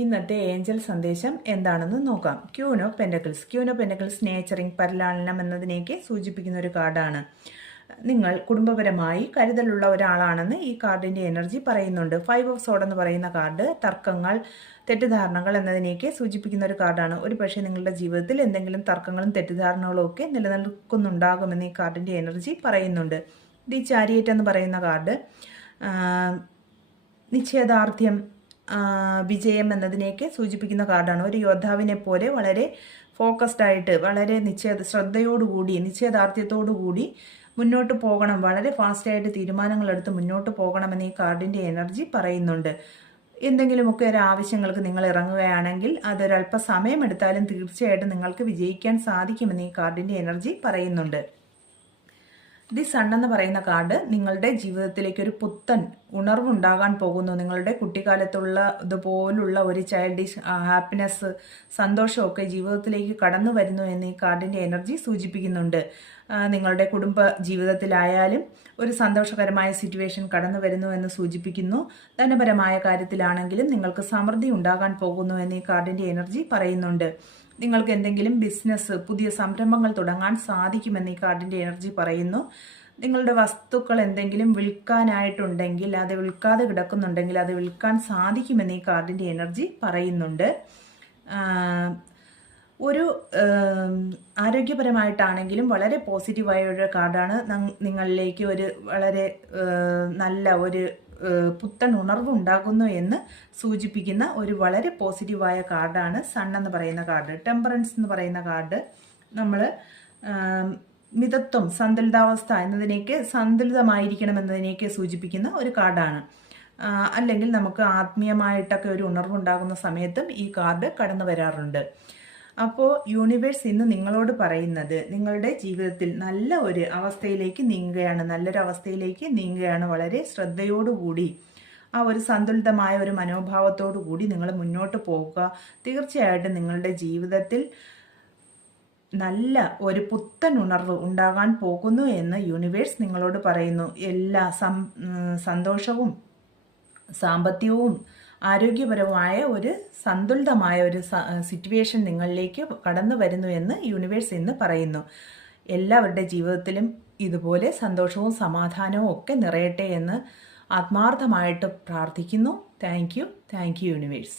ഇന്നത്തെ ഏഞ്ചൽ സന്ദേശം എന്താണെന്ന് നോക്കാം. ക്യൂൻ ഓഫ് പെൻഡക്കിൾസ് നേച്ചറിങ്, പരിലാളനം എന്നതിനെയൊക്കെ സൂചിപ്പിക്കുന്ന ഒരു കാർഡാണ്. നിങ്ങൾ കുടുംബപരമായി കരുതലുള്ള ഒരാളാണെന്ന് ഈ കാർഡിൻ്റെ എനർജി പറയുന്നുണ്ട്. 5 ഓഫ് സോഡ് എന്ന് പറയുന്ന കാർഡ് തർക്കങ്ങൾ, തെറ്റിദ്ധാരണകൾ എന്നതിനെയൊക്കെ സൂചിപ്പിക്കുന്ന ഒരു കാർഡാണ്. ഒരു പക്ഷേ നിങ്ങളുടെ ജീവിതത്തിൽ എന്തെങ്കിലും തർക്കങ്ങളും തെറ്റിദ്ധാരണകളും ഒക്കെ നിലനിൽക്കുന്നുണ്ടാകുമെന്ന് ഈ കാർഡിൻ്റെ എനർജി പറയുന്നുണ്ട്. ദി ചാരിയറ്റ് എന്ന് പറയുന്ന കാർഡ് നിശ്ചയദാർഢ്യം, വിജയം എന്നതിനെയൊക്കെ സൂചിപ്പിക്കുന്ന കാർഡാണ്. ഒരു യോദ്ധാവിനെ പോലെ വളരെ ഫോക്കസ്ഡ് ആയിട്ട്, വളരെ ശ്രദ്ധയോടുകൂടി, നിശ്ചയദാർഢ്യത്തോടുകൂടി മുന്നോട്ട് പോകണം, വളരെ ഫാസ്റ്റായിട്ട് തീരുമാനങ്ങളെടുത്ത് മുന്നോട്ട് പോകണമെന്ന് ഈ കാർഡിൻ്റെ എനർജി പറയുന്നുണ്ട്. എന്തെങ്കിലുമൊക്കെ ഒരു ആവശ്യങ്ങൾക്ക് നിങ്ങൾ ഇറങ്ങുകയാണെങ്കിൽ അതൊരല്പ സമയമെടുത്താലും തീർച്ചയായിട്ടും നിങ്ങൾക്ക് വിജയിക്കാൻ സാധിക്കുമെന്ന് ഈ കാർഡിൻ്റെ എനർജി പറയുന്നുണ്ട്. ദി സൺ എന്ന് പറയുന്ന കാർഡ് നിങ്ങളുടെ ജീവിതത്തിലേക്ക് ഒരു പുത്തൻ ഉണർവുണ്ടാകാൻ പോകുന്നു. നിങ്ങളുടെ കുട്ടിക്കാലത്തുള്ള ഇതുപോലുള്ള ഒരു ചൈൽഡിഷ് ഹാപ്പിനെസ്, സന്തോഷമൊക്കെ ജീവിതത്തിലേക്ക് കടന്നു വരുന്നു എന്ന് ഈ കാർഡിൻ്റെ എനർജി സൂചിപ്പിക്കുന്നുണ്ട്. നിങ്ങളുടെ കുടുംബ ജീവിതത്തിലായാലും ഒരു സന്തോഷകരമായ സിറ്റുവേഷൻ കടന്നു വരുന്നു എന്ന് സൂചിപ്പിക്കുന്നു. ധനപരമായ കാര്യത്തിലാണെങ്കിലും നിങ്ങൾക്ക് സമൃദ്ധി ഉണ്ടാകാൻ പോകുന്നു എന്ന് ഈ കാർഡിൻ്റെ എനർജി പറയുന്നുണ്ട്. നിങ്ങൾക്ക് എന്തെങ്കിലും ബിസിനസ്, പുതിയ സംരംഭങ്ങൾ തുടങ്ങാൻ സാധിക്കുമെന്ന് ഈ കാർഡിൻ്റെ എനർജി പറയുന്നു. നിങ്ങളുടെ വസ്തുക്കൾ എന്തെങ്കിലും വിൽക്കാനായിട്ടുണ്ടെങ്കിൽ, അത് വിൽക്കാതെ കിടക്കുന്നുണ്ടെങ്കിൽ അത് വിൽക്കാൻ സാധിക്കുമെന്ന് ഈ കാർഡിൻ്റെ എനർജി പറയുന്നുണ്ട്. ഒരു ആരോഗ്യപരമായിട്ടാണെങ്കിലും വളരെ പോസിറ്റീവായ ഒരു കാർഡാണ്. നിങ്ങളിലേക്ക് ഒരു വളരെ നല്ല ഒരു പുത്തൻ ഉണർവ് ഉണ്ടാകുന്നു എന്ന് സൂചിപ്പിക്കുന്ന ഒരു വളരെ പോസിറ്റീവായ കാർഡാണ് സൺ എന്ന് പറയുന്ന കാർഡ്. ടെമ്പറൻസ് എന്ന് പറയുന്ന കാർഡ് നമ്മൾ മിതത്വം, സന്തുലിതാവസ്ഥ എന്നതിനെയൊക്കെ, സന്തുലിതമായിരിക്കണം എന്നതിനെയൊക്കെ സൂചിപ്പിക്കുന്ന ഒരു കാർഡാണ്. അല്ലെങ്കിൽ നമുക്ക് ആത്മീയമായിട്ടൊക്കെ ഒരു ഉണർവുണ്ടാകുന്ന സമയത്തും ഈ കാർഡ് കടന്നു വരാറുണ്ട്. അപ്പോൾ യൂണിവേഴ്സ് ഇന്ന് നിങ്ങളോട് പറയുന്നത്, നിങ്ങളുടെ ജീവിതത്തിൽ നല്ല ഒരു അവസ്ഥയിലേക്ക് നീങ്ങുകയാണ്, നല്ലൊരു അവസ്ഥയിലേക്ക് നീങ്ങുകയാണ്. വളരെ ശ്രദ്ധയോടുകൂടി, ആ ഒരു സന്തുലിതമായ ഒരു മനോഭാവത്തോടു കൂടി നിങ്ങൾ മുന്നോട്ട് പോകുക. തീർച്ചയായിട്ടും നിങ്ങളുടെ ജീവിതത്തിൽ നല്ല ഒരു പുത്തൻ ഉണർവ് ഉണ്ടാകാൻ പോകുന്നു എന്ന് യൂണിവേഴ്സ് നിങ്ങളോട് പറയുന്നു. എല്ലാ സന്തോഷവും, സാമ്പത്തികവും, ആരോഗ്യപരമായ ഒരു സന്തുലിതമായ ഒരു സിറ്റുവേഷൻ നിങ്ങളിലേക്ക് കടന്നു വരുന്നു എന്ന് യൂണിവേഴ്സ് ഇന്ന് പറയുന്നു. എല്ലാവരുടെ ജീവിതത്തിലും ഇതുപോലെ സന്തോഷവും സമാധാനവും ഒക്കെ നിറയട്ടെ എന്ന് ആത്മാർത്ഥമായിട്ട് പ്രാർത്ഥിക്കുന്നു. Thank you universe.